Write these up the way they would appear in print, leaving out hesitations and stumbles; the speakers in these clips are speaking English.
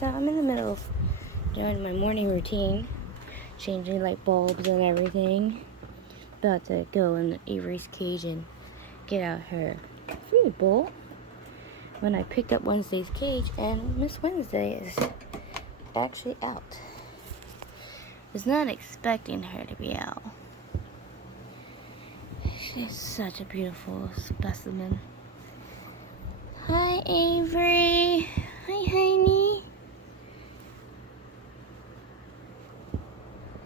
So I'm in the middle of doing my morning routine, changing light bulbs and everything. About to go in Avery's cage and get out her food bowl. When I picked up Wednesday's cage, and Miss Wednesday is actually out. Was not expecting her to be out. She's such a beautiful specimen. Hi, Avery. Hi, honey.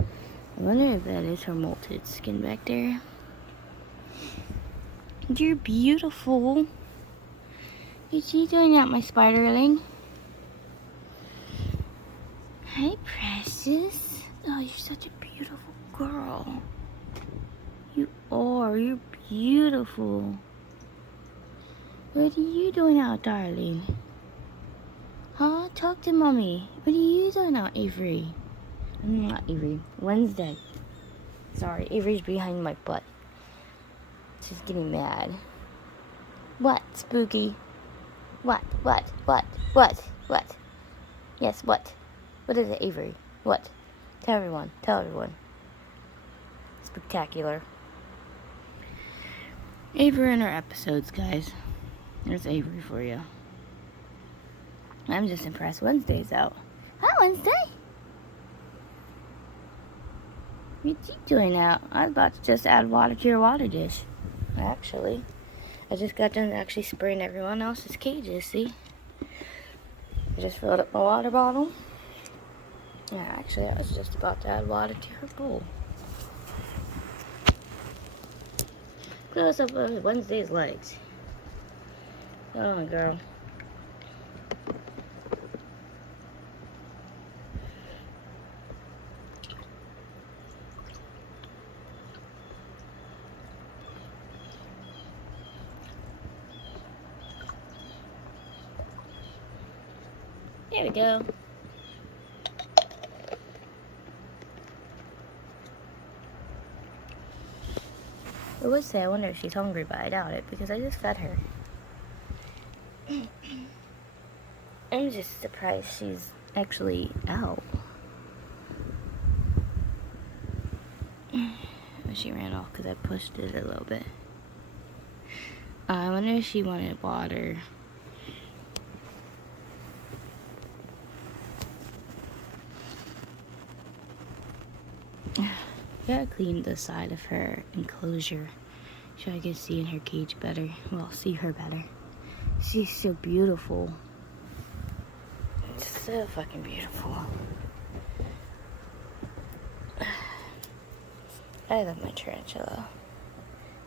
I wonder if that is her molted skin back there. You're beautiful. Is she doing out, my spiderling? Hi, precious. Oh, you're such a beautiful girl. You are. You're beautiful. What are you doing out, darling? Huh? Talk to mommy. What are you doing out, Avery? Not Avery. Wednesday. Sorry, Avery's behind my butt. She's getting mad. What, Spooky? What? Yes, what? What is it, Avery? What? Tell everyone. Spectacular. Avery in her episodes, guys. There's Avery for you. I'm just impressed Wednesday's out. Hi, Wednesday. What's you doing out? I was about to just add water to your water dish. Actually, I just got done actually spraying everyone else's cages, see? I just filled up my water bottle. Yeah, actually, I was just about to add water to her bowl. Close up of Wednesday's legs. Oh, girl. There we go. I would say I wonder if she's hungry, but I doubt it because I just fed her. I'm just surprised she's actually out. She ran off because I pushed it a little bit. I wonder if she wanted water. Gotta clean the side of her enclosure so I can see in her cage better. Well, see her better. She's so beautiful. So fucking beautiful. I love my tarantula.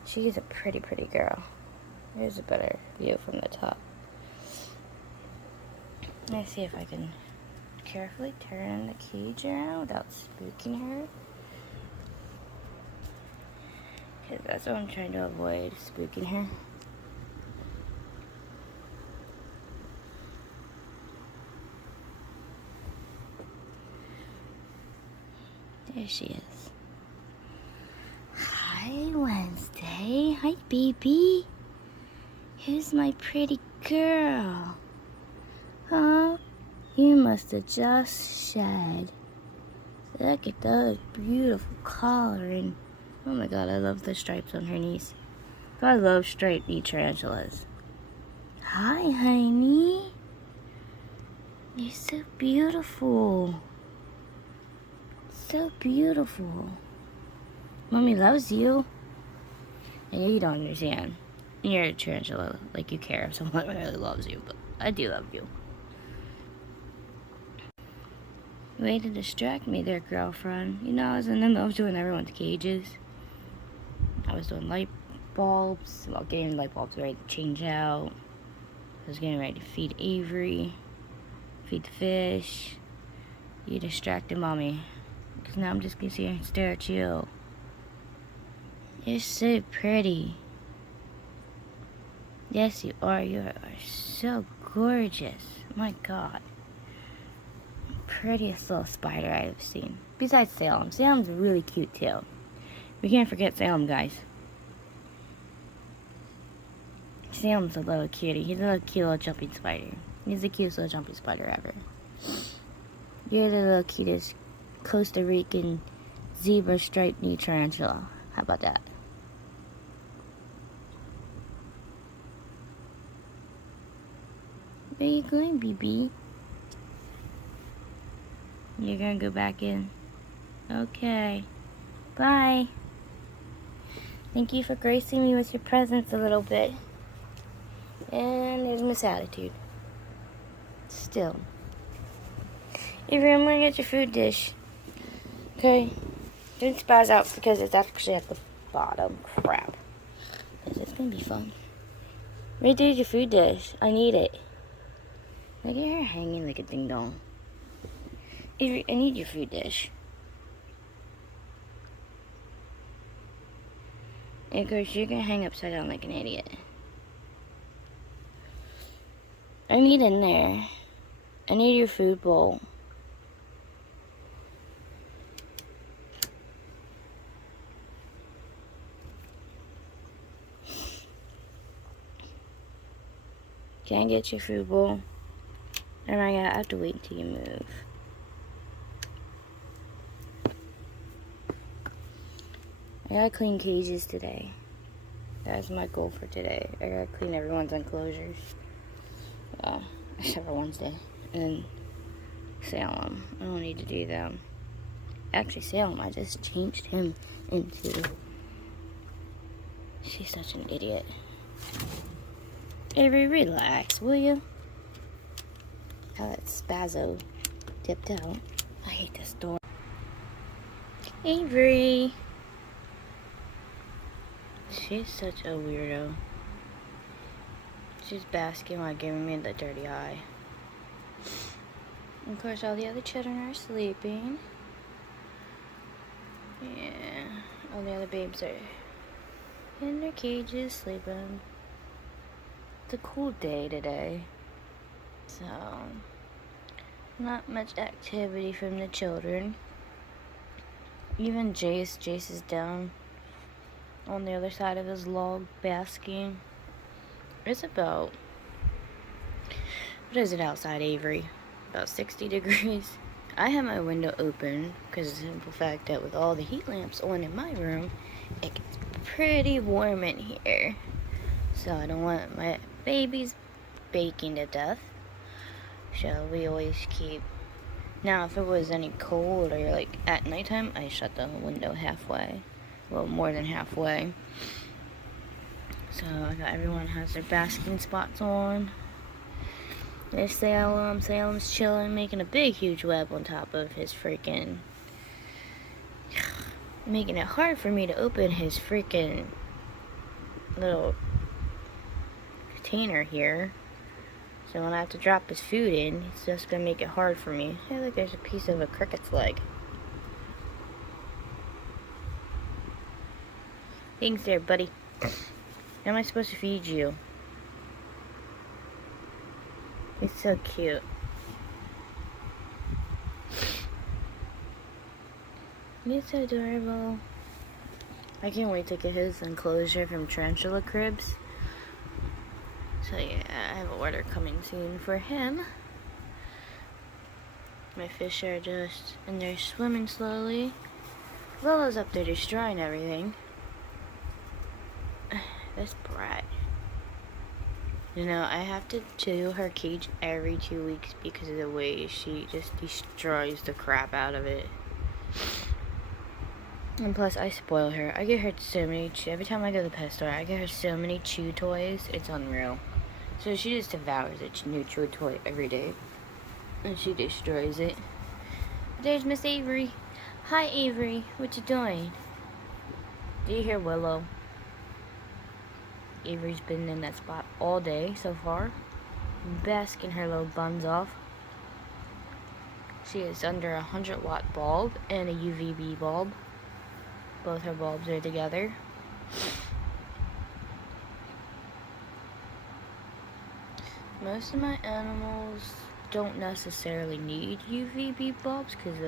She's a pretty girl. Here's a better view from the top. Let's see if I can carefully turn the cage around without spooking her. Because that's what I'm trying to avoid, spooking her. There she is. Hi, Wednesday. Hi, baby. Who's my pretty girl? Huh? You must have just shed. Look at those beautiful coloring. Oh my god, I love the stripes on her knees. I love striped knee tarantulas. Hi, honey. You're so beautiful. So beautiful. Mommy loves you. I know you don't understand. You're a tarantula, like you care if someone really loves you, but I do love you. Way to distract me there, girlfriend. You know, I was in the middle of doing everyone's cages. I was doing light bulbs, well, getting light bulbs ready to change out. I was getting ready to feed Avery, feed the fish. You distracted mommy. Because now I'm just going to sit here and stare at you. You're so pretty. Yes, you are. You are so gorgeous. My god. Prettiest little spider I've seen. Besides Salem. Salem's really cute too. We can't forget Salem, guys. Salem's a little cutie. He's a little cute little jumping spider. He's the cutest little jumping spider ever. You're the little cutest Costa Rican zebra striped knee tarantula. How about that? Where you going, BB? You're gonna go back in. Okay. Bye. Thank you for gracing me with your presence a little bit. And there's Miss Attitude. Still. Avery, I'm gonna get your food dish. Okay? Don't spaz out because it's actually at the bottom. Crap. Because it's gonna be fun. Right there's your food dish. I need it. Look at her hanging like a ding dong. Avery, I need your food dish. And of course, you're gonna hang upside down like an idiot. I need in there. I need your food bowl. Can I get your food bowl? And I have to wait until you move. I gotta clean cages today. That's my goal for today. I gotta clean everyone's enclosures. Except for Wednesday. And Salem. I don't need to do them. Actually, Salem, I just changed him into... She's such an idiot. Avery, relax, will you? How that spazzo dipped out. I hate this door. Avery. She's such a weirdo. She's basking while giving me the dirty eye. Of course, all the other children are sleeping. Yeah, all the other babes are in their cages sleeping. It's a cool day today. So, not much activity from the children. Even Jace is down on the other side of his log basking. It's about, what is it outside, Avery? About 60 degrees. I have my window open because of the simple fact that with all the heat lamps on in my room, it gets pretty warm in here. So I don't want my babies baking to death. So we always keep... Now, if it was any cold or like at nighttime, I shut the window halfway. Well, more than halfway. So I got everyone has their basking spots on. There's Salem. Salem's chilling, making a big, huge web on top of his freaking... Making it hard for me to open his freaking little container here. So when I have to drop his food in, it's just gonna make it hard for me. Hey, look, there's a piece of a cricket's leg. Thanks there, buddy. How am I supposed to feed you? It's so cute. He's so adorable. I can't wait to get his enclosure from Tarantula Cribs. So yeah, I have an order coming soon for him. My fish are just in there swimming slowly. Lola's up there destroying everything. This brat. You know, I have to do her cage every 2 weeks because of the way she just destroys the crap out of it. And plus, I spoil her. I get her so many, every time I go to the pet store, I get her so many chew toys. It's unreal. So she just devours a new chew toy every day. And she destroys it. There's Miss Avery. Hi, Avery. What you doing? Do you hear Willow? Avery's been in that spot all day so far, basking her little buns off. She is under a 100-watt bulb and a UVB bulb. Both her bulbs are together. Most of my animals don't necessarily need UVB bulbs because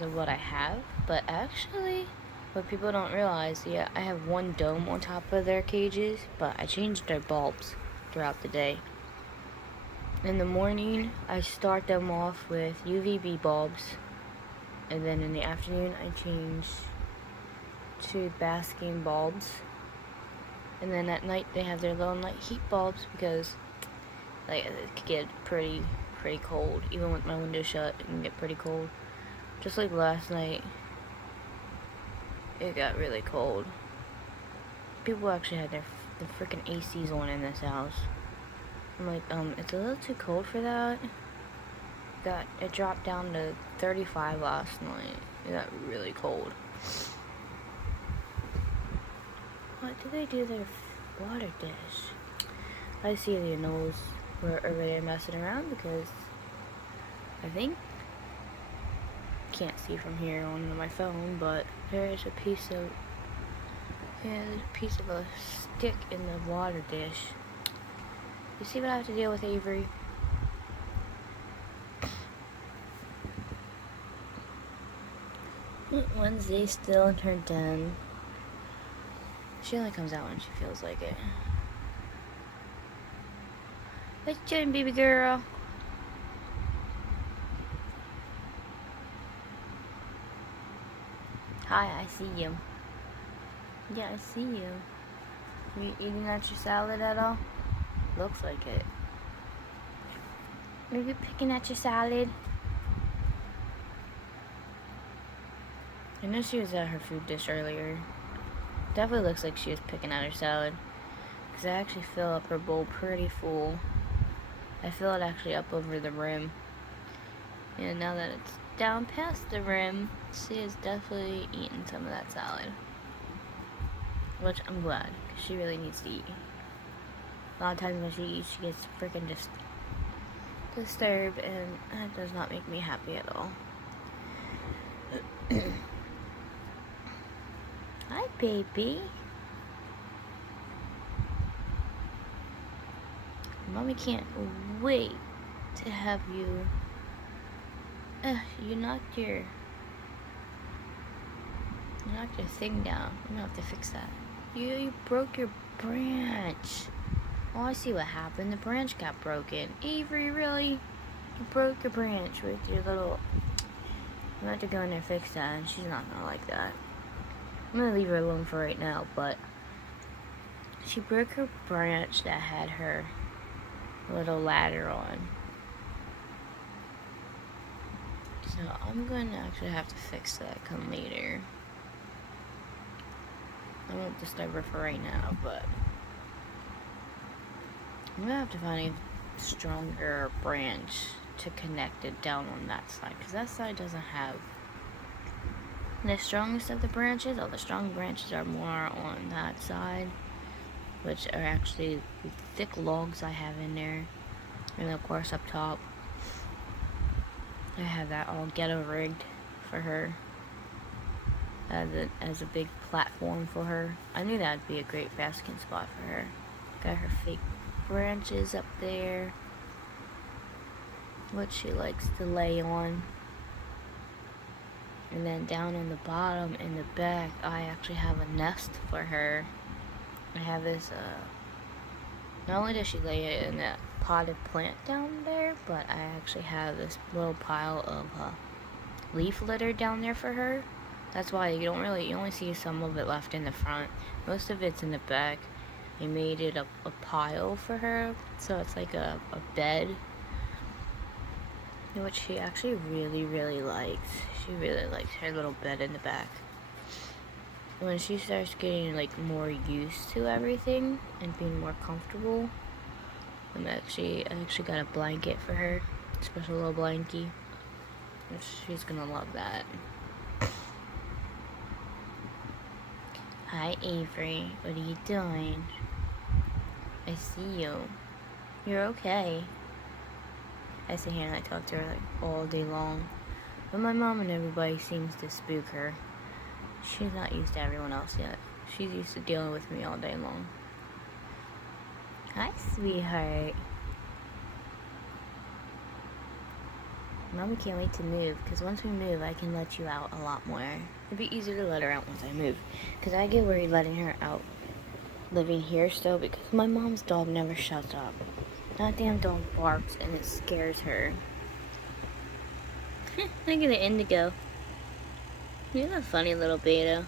of what I have, but actually, what people don't realize, yeah, I have one dome on top of their cages, but I changed their bulbs throughout the day. In the morning, I start them off with UVB bulbs, and then in the afternoon, I change to basking bulbs, and then at night they have their low night heat bulbs because like it could get pretty cold. Even with my window shut, it can get pretty cold. Just like last night, it got really cold. People actually had the freaking ACs on in this house. I'm like, it's a little too cold for that. It dropped down to 35 last night. It got really cold. What did they do their water dish? I see the nose were over there messing around because I think can't see from here on my phone, but there is a piece of a stick in the water dish. You see what I have to deal with, Avery? Wednesday still turned 10. She only comes out when she feels like it. What you doing, baby girl? Hi, I see you. Yeah, I see you. Are you eating at your salad at all? Looks like it. Are you picking at your salad? I know she was at her food dish earlier. Definitely looks like she was picking at her salad. Because I actually fill up her bowl pretty full. I fill it actually up over the rim. And now that it's down past the rim, she is definitely eating some of that salad. Which I'm glad, because she really needs to eat. A lot of times when she eats, she gets freaking just disturbed, and that does not make me happy at all. Hi, baby. Mommy can't wait to have you. You knocked your thing down. I'm gonna have to fix that. You broke your branch. Oh, I see what happened. The branch got broken. Avery, really? You broke your branch with your little... I'm gonna have to go in there and fix that, and she's not gonna like that. I'm gonna leave her alone for right now, but she broke her branch that had her little ladder on. So I'm gonna actually have to fix that come later. I won't disturb her for right now, but I'm gonna have to find a stronger branch to connect it down on that side, because that side doesn't have the strongest of the branches. All the strong branches are more on that side, which are actually the thick logs I have in there. And of course up top, I have that all ghetto rigged for her as a big platform for her. I knew that would be a great basking spot for her. Got her fake branches up there, what she likes to lay on. And then down on the bottom in the back, I actually have a nest for her. I have this, not only does she lay it in that potted plant down there, but I actually have this little pile of leaf litter down there for her. That's why you only see some of it left in the front. Most of it's in the back. I made it a pile for her, so it's like a bed, which she actually really likes. She really likes her little bed in the back. When she starts getting like more used to everything and being more comfortable, I actually got a blanket for her, a special little blankie. She's gonna love that. Hi, Avery. What are you doing? I see you. You're okay. I sit here and I talk to her like all day long. But my mom and everybody seems to spook her. She's not used to everyone else yet. She's used to dealing with me all day long. Hi, sweetheart. Mommy can't wait to move, because once we move, I can let you out a lot more. It'd be easier to let her out once I move, because I get worried letting her out living here still, because my mom's dog never shuts up. That damn dog barks and it scares her. Look at the indigo. He's a funny little beta.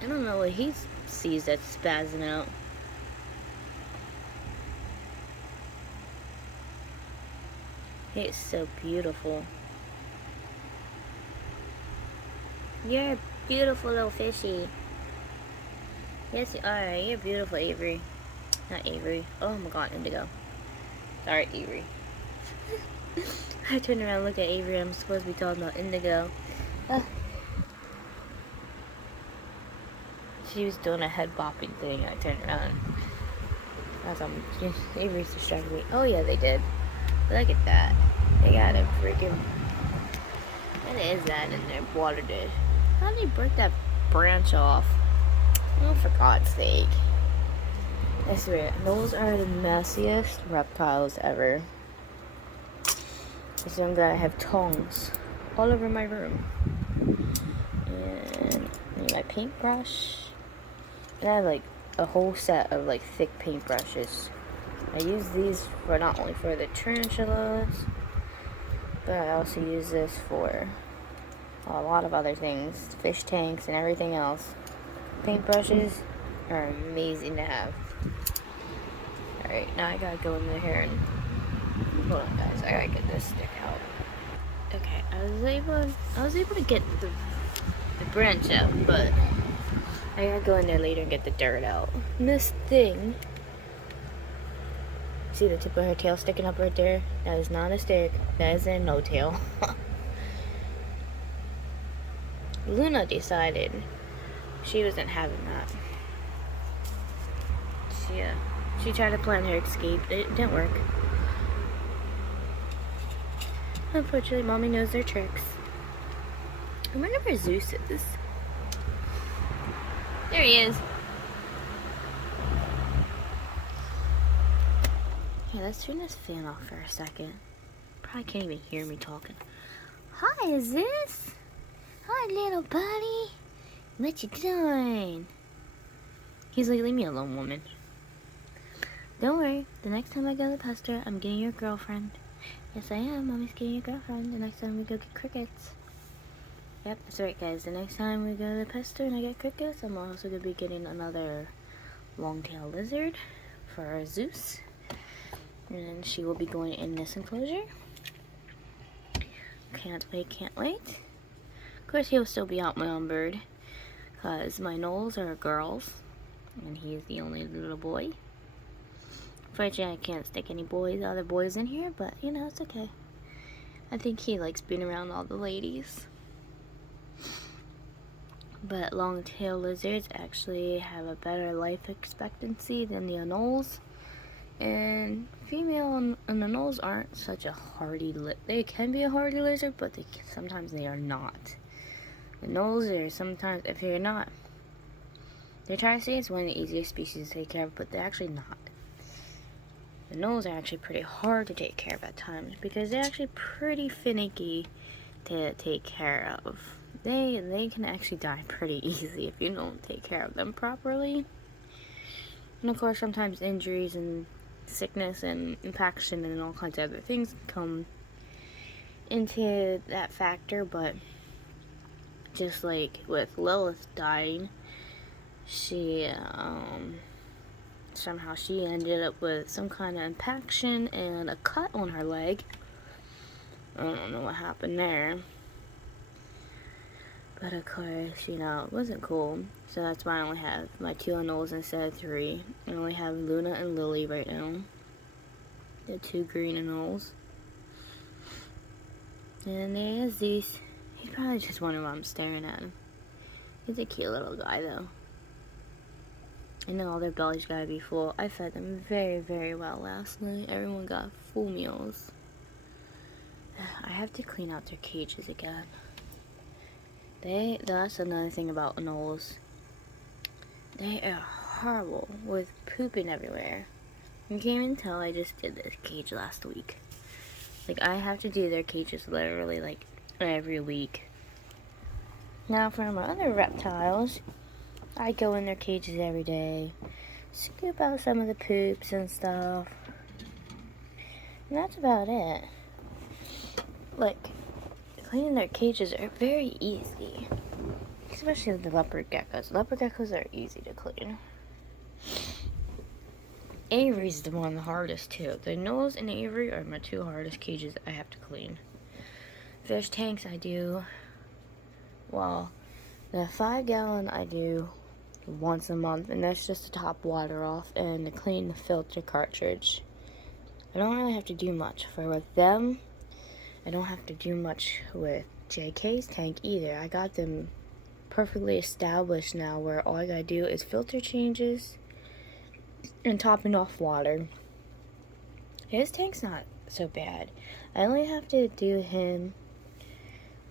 I don't know what he sees that's spazzing out. He is so beautiful. You're a beautiful little fishy. Yes, you are. You're beautiful, Avery. Not Avery. Oh my god, indigo. Sorry, Avery. I turned around and looked at Avery. I'm supposed to be talking about indigo. She was doing a head bopping thing. I turned around. That's Avery's distracted me. Oh yeah, they did. Look at that. They got a freaking. What is that in their water dish? How did they break that branch off? Oh, for God's sake. I swear, those are the messiest reptiles ever. So I'm glad I have tongs all over my room. And I need my paintbrush. And I have like a whole set of like thick paintbrushes. I use these for not only for the tarantulas, but I also use this for a lot of other things, fish tanks and everything else. Paintbrushes are amazing to have. Alright, now I gotta go in here and hold on guys, I gotta get this stick out. Okay, I was able to get the branch out, but I gotta go in there later and get the dirt out. And this thing, see the tip of her tail sticking up right there? That is not a stick, that is a no tail. Luna decided she wasn't having that. She tried to plan her escape. It didn't work. Unfortunately, Mommy knows their tricks. I wonder where Zeus is. There he is. Yeah, let's turn this fan off for a second. Probably can't even hear me talking. Hi, Zeus. Hi, little buddy. What you doing? He's like, leave me alone, woman. Don't worry. The next time I go to the pet store, I'm getting your girlfriend. Yes, I am. Mommy's getting your girlfriend. The next time we go get crickets. Yep, that's right, guys. The next time we go to the pet store and I get crickets, I'm also going to be getting another long-tailed lizard for our Zeus. And then she will be going in this enclosure. Can't wait, can't wait. Of course, he'll still be out my own bird, because my Knowles are girls, and he's the only little boy. Unfortunately, I can't stick any other boys in here, but, you know, it's okay. I think he likes being around all the ladies. But long-tailed lizards actually have a better life expectancy than the anoles. And female and the anoles aren't such a hardy they can be a hardy lizard, but sometimes they are not. The anoles are sometimes, if you're not, they're trying to say it's one of the easiest species to take care of, but they're actually not. The anoles are actually pretty hard to take care of at times because they're actually pretty finicky to take care of. They can actually die pretty easy if you don't take care of them properly. And of course, sometimes injuries and sickness and impaction and all kinds of other things come into that factor, but just like with Lilith dying, somehow she ended up with some kind of impaction and a cut on her leg. I don't know what happened there. But of course, you know, it wasn't cool. So that's why I only have my 2 anoles instead of 3. I only have Luna and Lily right now. The 2 green anoles. And there's these. He's probably just wondering why I'm staring at him. He's a cute little guy though. I know all their bellies gotta be full. I fed them very, very well last night. Everyone got full meals. I have to clean out their cages again. That's another thing about anoles. They are horrible with pooping everywhere. You can't even tell I just did this cage last week. Like, I have to do their cages literally like every week. Now for my other reptiles, I go in their cages every day. scoop out some of the poops and stuff. And that's about it. Like, cleaning their cages are very easy. Especially with the leopard geckos. Leopard geckos are easy to clean. Avery's the one the hardest too. The nose and Avery are my two hardest cages I have to clean. Fish tanks I do, well, the 5-gallon I do once a month, and that's just to top water off and to clean the filter cartridge. I don't really have to do much with them. I don't have to do much with JK's tank either. I got them perfectly established now where all I gotta do is filter changes and topping off water. His tank's not so bad. I only have to do him,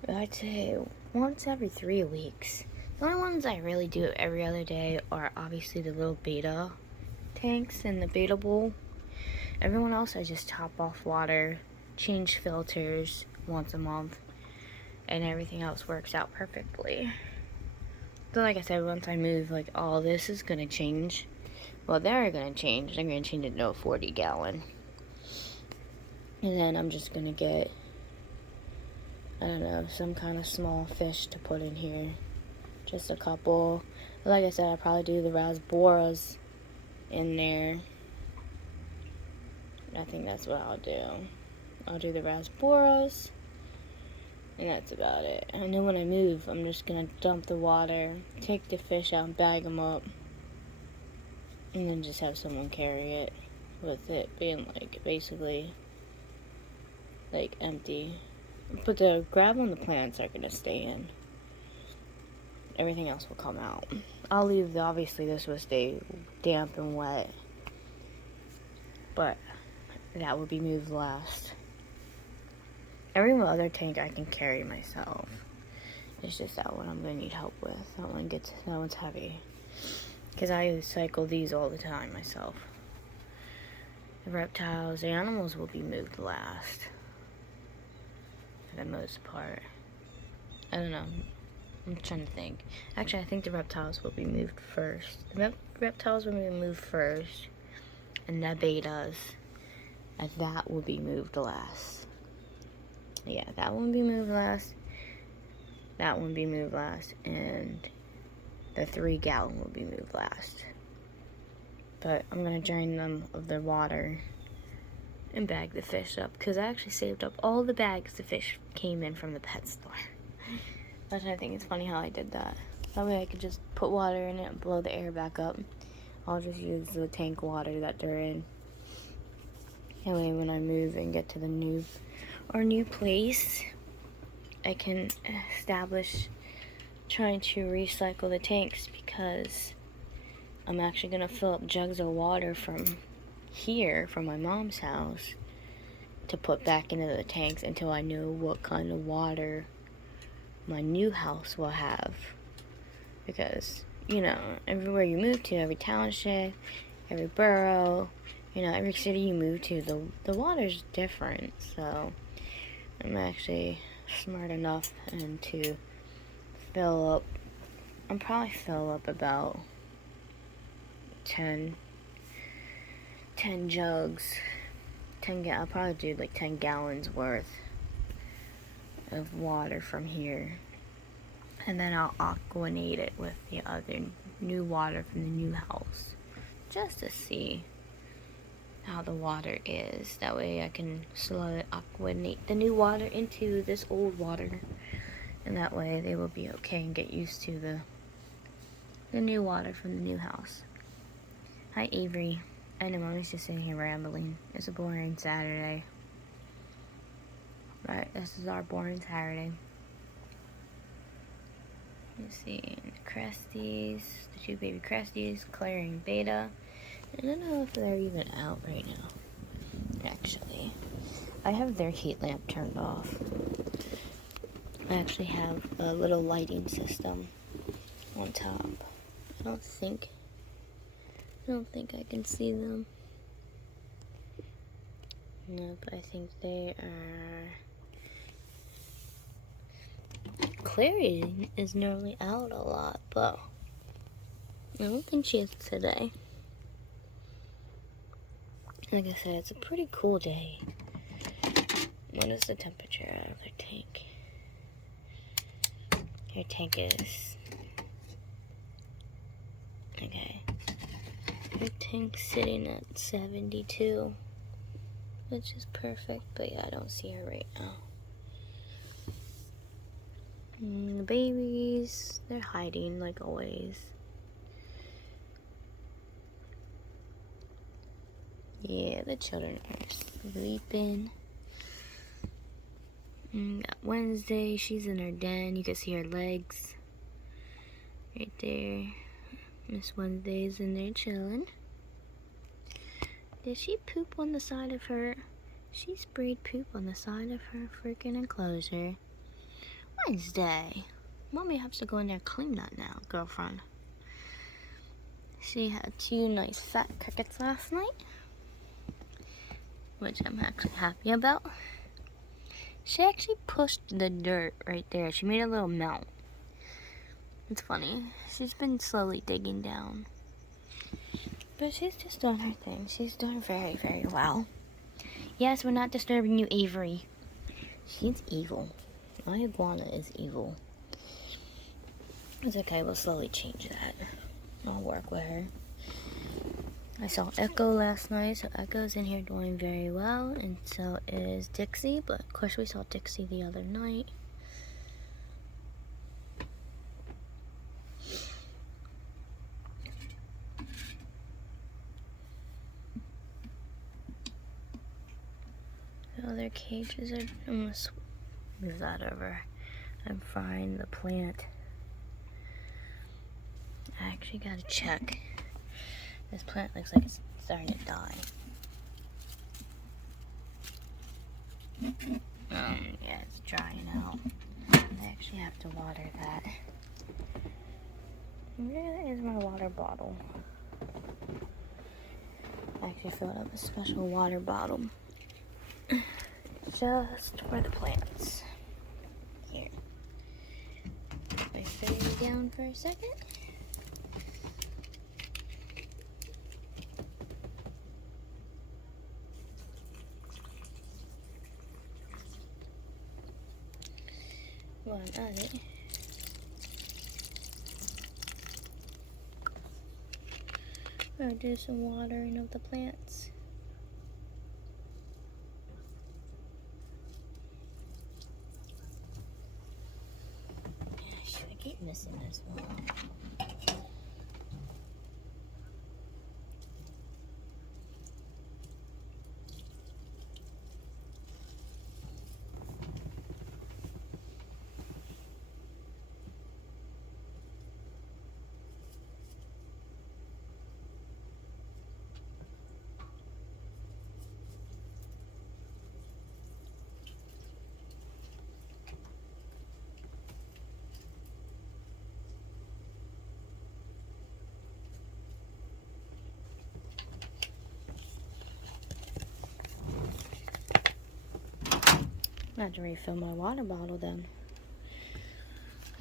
I'd say, once every 3 weeks. The only ones I really do every other day are obviously the little beta tanks and the beta bowl. Everyone else I just top off water, change filters once a month, and everything else works out perfectly. So like I said, once I move, like, all this is gonna change. Well, they're gonna change. They're gonna change it to a 40-gallon. And then I'm just gonna get, I don't know, some kind of small fish to put in here. Just a couple. But like I said, I'll probably do the rasboras in there. I think that's what I'll do. I'll do the rasboras. And that's about it. I know when I move, I'm just gonna dump the water, take the fish out, bag them up, and then just have someone carry it, with it being like basically like empty. But the gravel and the plants are gonna stay in. Everything else will come out. I'll leave obviously this will stay damp and wet, but that will be moved last. Every other tank I can carry myself. It's just that one I'm gonna need help with. That one's heavy. Because I cycle these all the time myself. The reptiles, the animals will be moved last. For the most part. I don't know. I'm trying to think. Actually, I think the reptiles will be moved first. The reptiles will be moved first. And the betas. And that will be moved last. Yeah, that one will be moved last. That one will be moved last. And the 3-gallon will be moved last. But I'm going to drain them of their water and bag the fish up. Because I actually saved up all the bags the fish came in from the pet store. But I think it's funny how I did that. That way I could just put water in it and blow the air back up. I'll just use the tank water that they're in. That way when I move and get to our new place, I can establish trying to recycle the tanks, because I'm actually going to fill up jugs of water from here, from my mom's house, to put back into the tanks until I know what kind of water my new house will have. Because, you know, everywhere you move to, every township, every borough, you know, every city you move to, the water's different. So I'm actually smart enough and to fill up, I'll probably fill up about 10 jugs. I'll probably do like 10 gallons worth of water from here. And then I'll aquanate it with the other new water from the new house. Just to see how the water is. That way I can slowly aquanate the new water into this old water. And that way they will be okay and get used to the new water from the new house. Hi, Avery. I know Mommy's just sitting here rambling. It's a boring Saturday. Right, this is our boring Saturday. Let's see, the Cresties, the 2 baby Cresties, clearing beta. I don't know if they're even out right now, actually. I have their heat lamp turned off. I actually have a little lighting system on top. I don't think I can see them. Nope, I think they are... Clary is nearly out a lot, but I don't think she is today. Like I said, it's a pretty cool day. What is the temperature out of their tank? Your tank is... Okay. Your tank's sitting at 72. Which is perfect, but yeah, I don't see her right now. The babies, they're hiding like always. Yeah, the children are sleeping. Wednesday, she's in her den. You can see her legs right there. Miss Wednesday's in there chilling. Did she poop on the side of her? She sprayed poop on the side of her freaking enclosure. Wednesday. Mommy has to go in there and clean that now, girlfriend. She had 2 nice fat crickets last night, which I'm actually happy about. She actually pushed the dirt right there. She made a little mount. It's funny. She's been slowly digging down. But she's just doing her thing. She's doing very, very well. Yes, we're not disturbing you, Avery. She's evil. My iguana is evil. It's okay, we'll slowly change that. I'll work with her. I saw Echo last night, so Echo's in here doing very well, and so is Dixie, but of course we saw Dixie the other night. The other cages are, I'm gonna move that over. I'm frying the plant. I actually gotta check. This plant looks like it's starting to die. Yeah, it's drying out. I actually have to water that. Where is my water bottle? I actually filled up a special water bottle just for the plants. Here. Put my tray down for a second. While I'm at it, I'm gonna do some watering of the plants. I keep missing this one. I have to refill my water bottle then.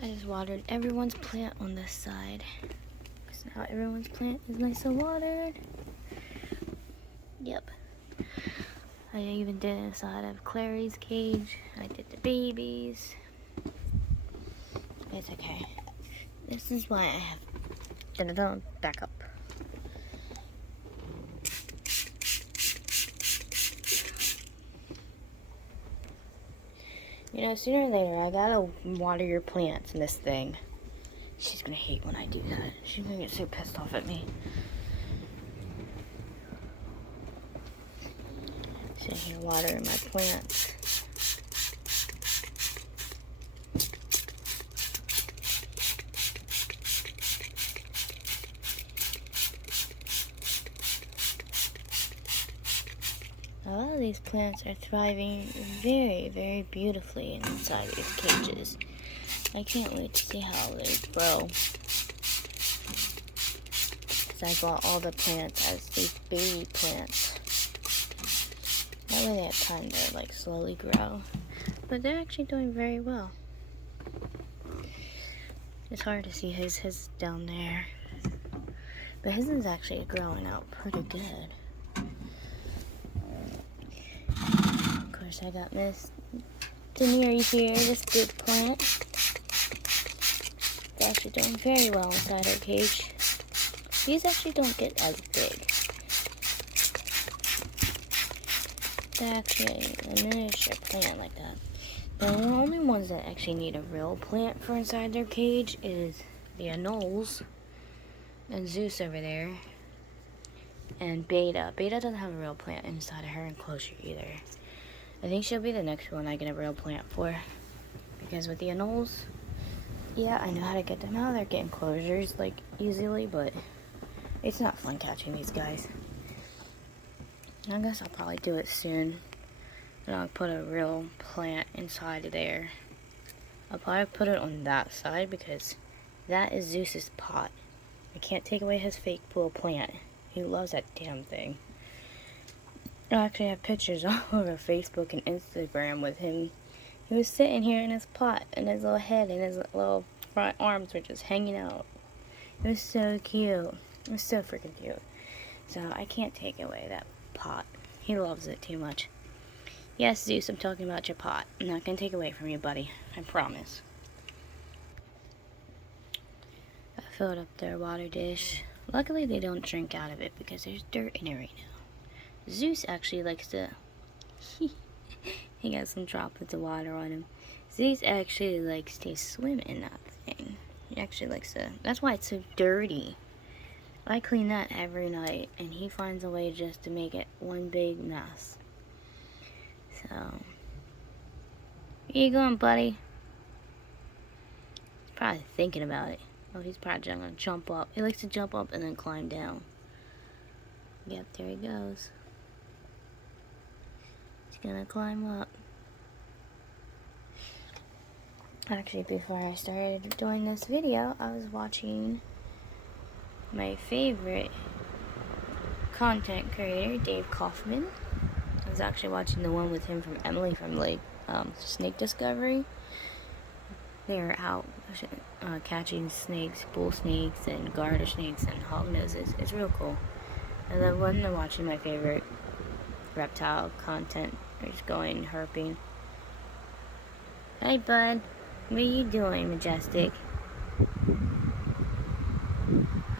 I just watered everyone's plant on this side. So now everyone's plant is nice and watered. Yep. I even did inside of Clary's cage. I did the babies. It's okay. This is why I have the back up. You know, sooner or later, I gotta water your plants in this thing. She's gonna hate when I do that. She's gonna get so pissed off at me. Sitting here watering my plants. A lot of these plants are thriving very, very beautifully inside these cages. I can't wait to see how they grow. Because I bought all the plants as these baby plants. That way they have time to like slowly grow. But they're actually doing very well. It's hard to see his down there. But his is actually growing out pretty good. course, I got Miss Daenerys here, this big plant. It's actually doing very well inside her cage. These actually don't get as big. They're actually a miniature plant like that. The only ones that actually need a real plant for inside their cage is the anoles and Zeus over there. And Beta. Beta doesn't have a real plant inside of her enclosure either. I think she'll be the next one I get a real plant for. Because with the anoles, yeah, I know how to get them out of their enclosures, like, easily, but it's not fun catching these guys. I guess I'll probably do it soon. And I'll put a real plant inside of there. I'll probably put it on that side because that is Zeus's pot. I can't take away his fake pool plant. He loves that damn thing. I actually have pictures all over Facebook and Instagram with him. He was sitting here in his pot, and his little head and his little front arms were just hanging out. It was so cute. It was so freaking cute. So I can't take away that pot. He loves it too much. Yes, Zeus, I'm talking about your pot. I'm not going to take away from you, buddy. I promise. I filled up their water dish. Luckily, they don't drink out of it because there's dirt in it right now. Zeus actually likes to... he got some droplets of water on him. Zeus actually likes to swim in that thing. He actually likes to... That's why it's so dirty. I clean that every night, and he finds a way just to make it one big mess. So... Where you going, buddy? He's probably thinking about it. Oh, he's probably gonna jump up. He likes to jump up and then climb down. Yep, there he goes. He's gonna climb up. Actually, before I started doing this video, I was watching my favorite content creator, Dave Kaufman. I was actually watching the one with him from Emily from Snake Discovery. They're out catching snakes, bull snakes, and garter snakes, and hognoses. It's real cool. And then when I'm watching my favorite reptile content, they're just going herping. Hey, bud. What are you doing, Majestic?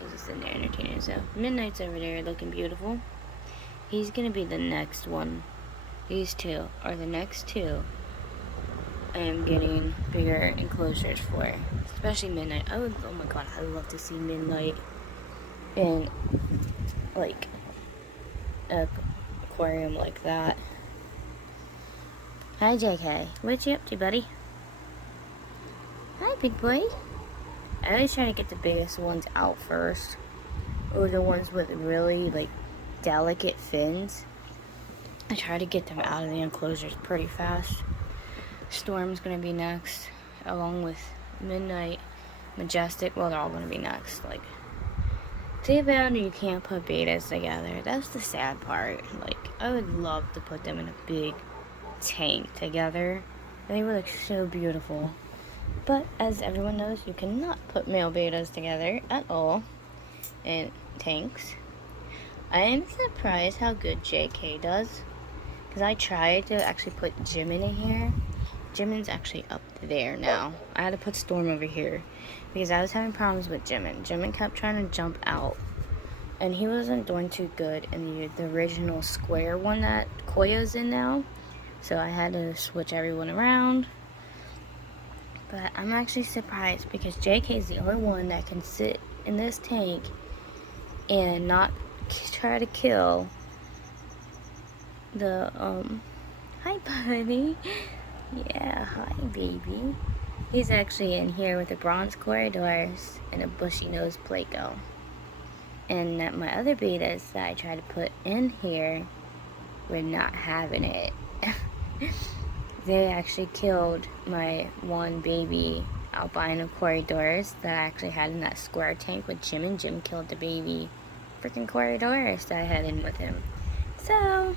He's just in there entertaining himself. Midnight's over there looking beautiful. He's gonna be the next one. These two are the next two I am getting bigger enclosures for, especially Midnight. Oh my god, I would love to see Midnight in like an aquarium like that. Hi, JK. What you up to, buddy? Hi, big boy. I always try to get the biggest ones out first, or the ones with really like delicate fins. I try to get them out of the enclosures pretty fast. Storm's gonna be next, along with Midnight, Majestic. Well, they're all gonna be next. Like, too bad you can't put betas together. That's the sad part. Like, I would love to put them in a big tank together. They would look so beautiful. But as everyone knows, you cannot put male betas together at all in tanks. I am surprised how good JK does, because I tried to actually put Jimin in here. Jimin's actually up there now. I had to put Storm over here because I was having problems with Jimin. Jimin kept trying to jump out, and he wasn't doing too good in the original square one that Koyo's in now. So I had to switch everyone around. But I'm actually surprised because JK is the only one that can sit in this tank and not try to kill the hi, buddy. Yeah, hi, baby. He's actually in here with the bronze corridors and a bushy nose Placo. And that my other betas that I tried to put in here were not having it. They actually killed my one baby albino corridors that I actually had in that square tank with Jim, and Jim killed the baby freaking corridors that I had in with him. So,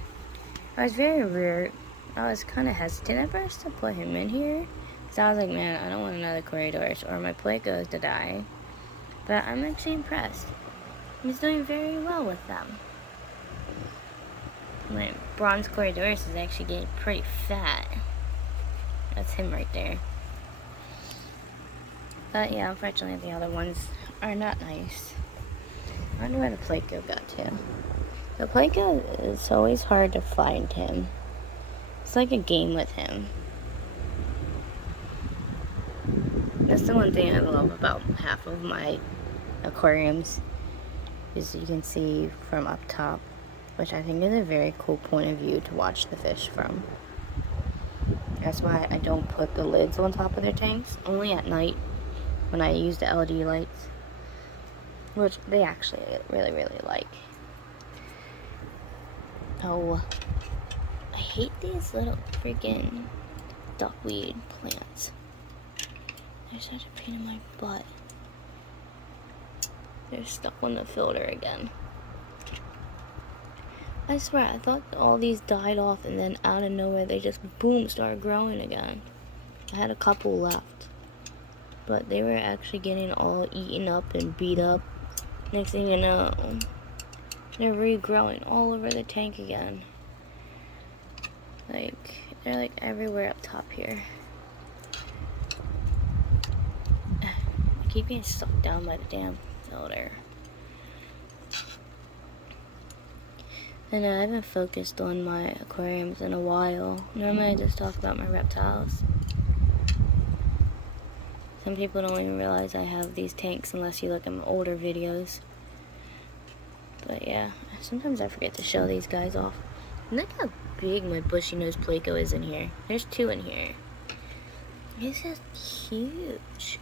I was very weird. I was kind of hesitant at first to put him in here. So I was like, man, I don't want another corridors or my Placos to die. But I'm actually impressed. He's doing very well with them. My bronze Corydoras is actually getting pretty fat. That's him right there. But yeah, unfortunately the other ones are not nice. I wonder where the Placo got to. The Placo, it's always hard to find him. It's like a game with him. That's the one thing I love about half of my aquariums, is you can see from up top, which I think is a very cool point of view to watch the fish from. That's why I don't put the lids on top of their tanks, only at night when I use the LED lights, which they actually really, really like. Oh, I hate these little freaking duckweed plants. They're such a pain in my butt. They're stuck on the filter again. I swear, I thought all these died off and then out of nowhere they just boom started growing again. I had a couple left, but they were actually getting all eaten up and beat up. Next thing you know, they're regrowing all over the tank again. Like, they're like everywhere up top here. I keep getting sucked down by the damn filter. And I haven't focused on my aquariums in a while. Normally I just talk about my reptiles. Some people don't even realize I have these tanks unless you look at my older videos. But yeah, sometimes I forget to show these guys off. Look how big my bushy nose Placo is in here. There's 2 in here. He's just huge.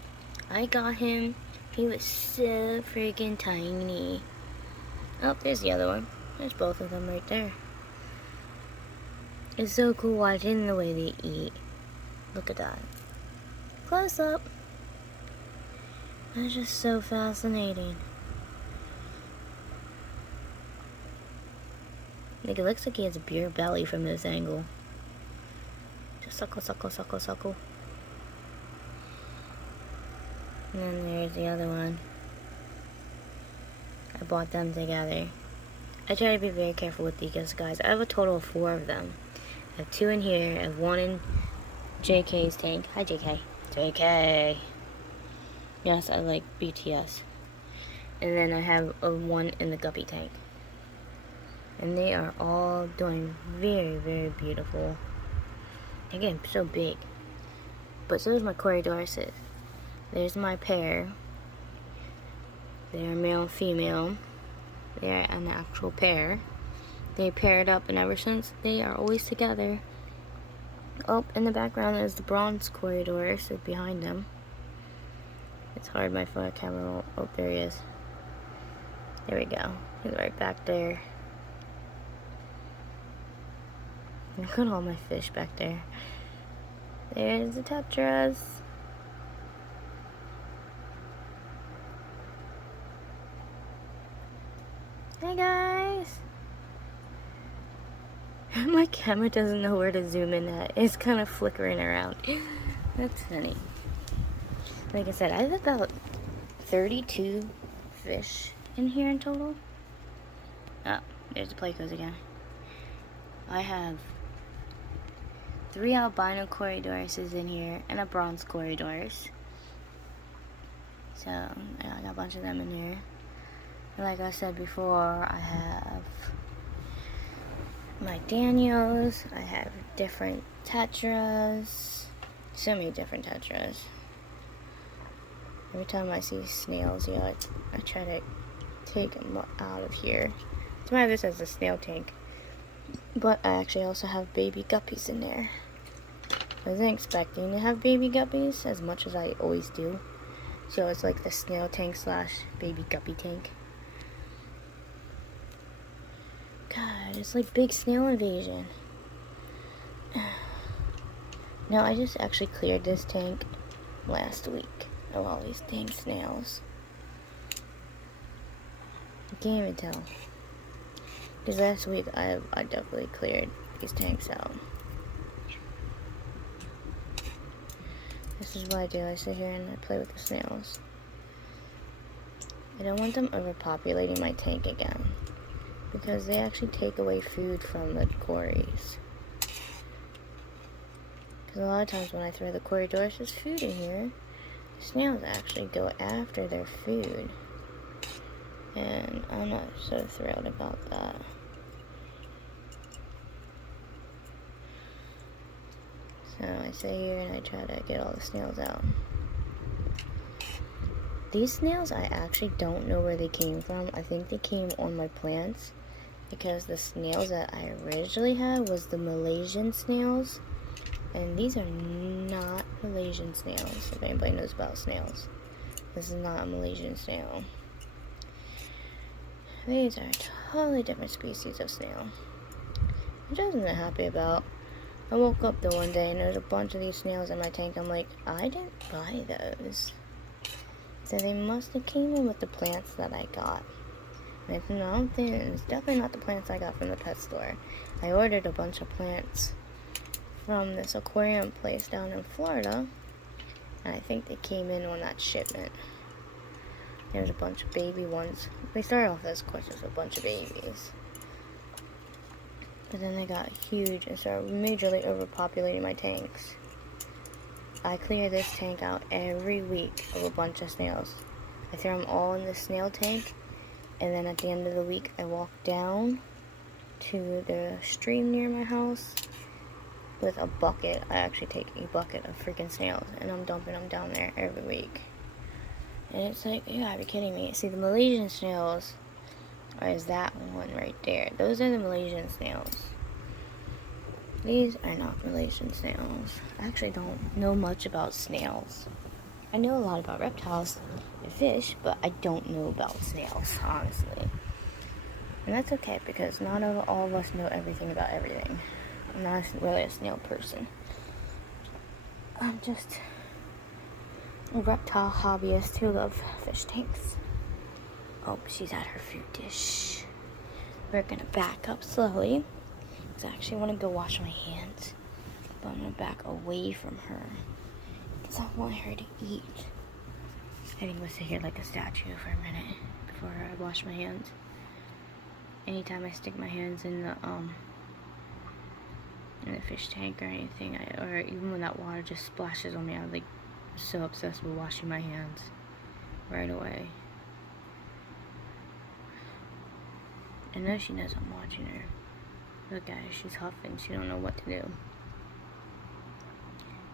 I got him. He was so freaking tiny. Oh, there's the other one. There's both of them right there. It's so cool watching the way they eat. Look at that. Close up. That's just so fascinating. Like, it looks like he has a beer belly from this angle. Just suckle, suckle, suckle, suckle. And then there's the other one. I bought them together. I try to be very careful with these guys. I have a total of 4 of them. I have 2 in here. I have 1 in JK's tank. Hi, JK. JK. Yes, I like BTS. And then I have 1 in the guppy tank. And they are all doing very, very beautiful. They're getting so big. But so is my Corydoras. There's my pair. They're male and female. They're an actual pair. They paired up, and ever since, they are always together. Oh, in the background is the bronze Corydoras behind them. It's hard, my phone camera. Oh, there he is. There we go. He's right back there. Look at all my fish back there. There's the tetras. Hey guys! My camera doesn't know where to zoom in at. It's kind of flickering around. That's funny. Like I said, I have about 32 fish in here in total. Oh, there's the Placos again. I have 3 albino Corydoras in here and a bronze Corydoras. So, yeah, I got a bunch of them in here. And like I said before, I have my Daniels. I have different tetras. So many different tetras. Every time I see snails, yeah, I try to take them out of here. That's why I have this as a snail tank. But I actually also have baby guppies in there. I wasn't expecting to have baby guppies as much as I always do. So it's like the snail tank slash baby guppy tank. God, it's like big snail invasion. No, I just actually cleared this tank last week of all these dang snails. I can't even tell. Because last week I definitely cleared these tanks out. This is what I do. I sit here and I play with the snails. I don't want them overpopulating my tank again. because they actually take away food from the quarries. Because a lot of times when I throw the quarry doors, there's food in here. The snails actually go after their food. And I'm not so thrilled about that. So I sit here and I try to get all the snails out. These snails, I actually don't know where they came from. I think they came on my plants, because the snails that I originally had was the Malaysian snails. And these are not Malaysian snails, if anybody knows about snails. This is not a Malaysian snail. These are a totally different species of snail, which I wasn't happy about. I woke up the one day and there's a bunch of these snails in my tank. I'm like, I didn't buy those. So they must have came in with the plants that I got. And if not, then it's definitely not the plants I got from the pet store. I ordered a bunch of plants from this aquarium place down in Florida, and I think they came in on that shipment. There's a bunch of baby ones. They started off as, of course, just a bunch of babies. But then they got huge and started majorly overpopulating my tanks. I clear this tank out every week of a bunch of snails. I throw them all in the snail tank, and then at the end of the week I walk down to the stream near my house with a bucket. I actually take a bucket of freaking snails and I'm dumping them down there every week. And it's like, you gotta be kidding me. See, the Malaysian snails is that one right there. Those are the Malaysian snails. These are not Malaysian snails. I actually don't know much about snails. I know a lot about reptiles and fish, but I don't know about snails, honestly. And that's okay, because not all of us know everything about everything. I'm not really a snail person. I'm just a reptile hobbyist who loves fish tanks. Oh, she's at her food dish. We're gonna back up slowly, because I actually want to go wash my hands. But I'm gonna back away from her, because I want her to eat. I think we'll sit here like a statue for a minute before I wash my hands. Anytime I stick my hands in the fish tank or anything, or even when that water just splashes on me, I'm like so obsessed with washing my hands right away. I know she knows I'm watching her. Look at her, she's huffing. She don't know what to do.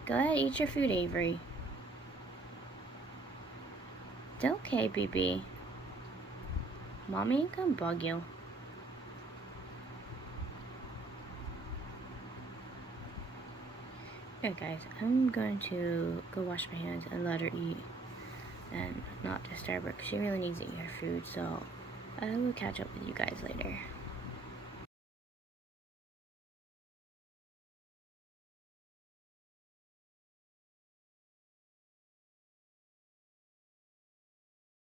Go ahead, eat your food, Avery. It's okay, BB. Mommy ain't gonna bug you. Okay, guys, I'm going to go wash my hands and let her eat and not disturb her, because she really needs to eat her food. So I will catch up with you guys later.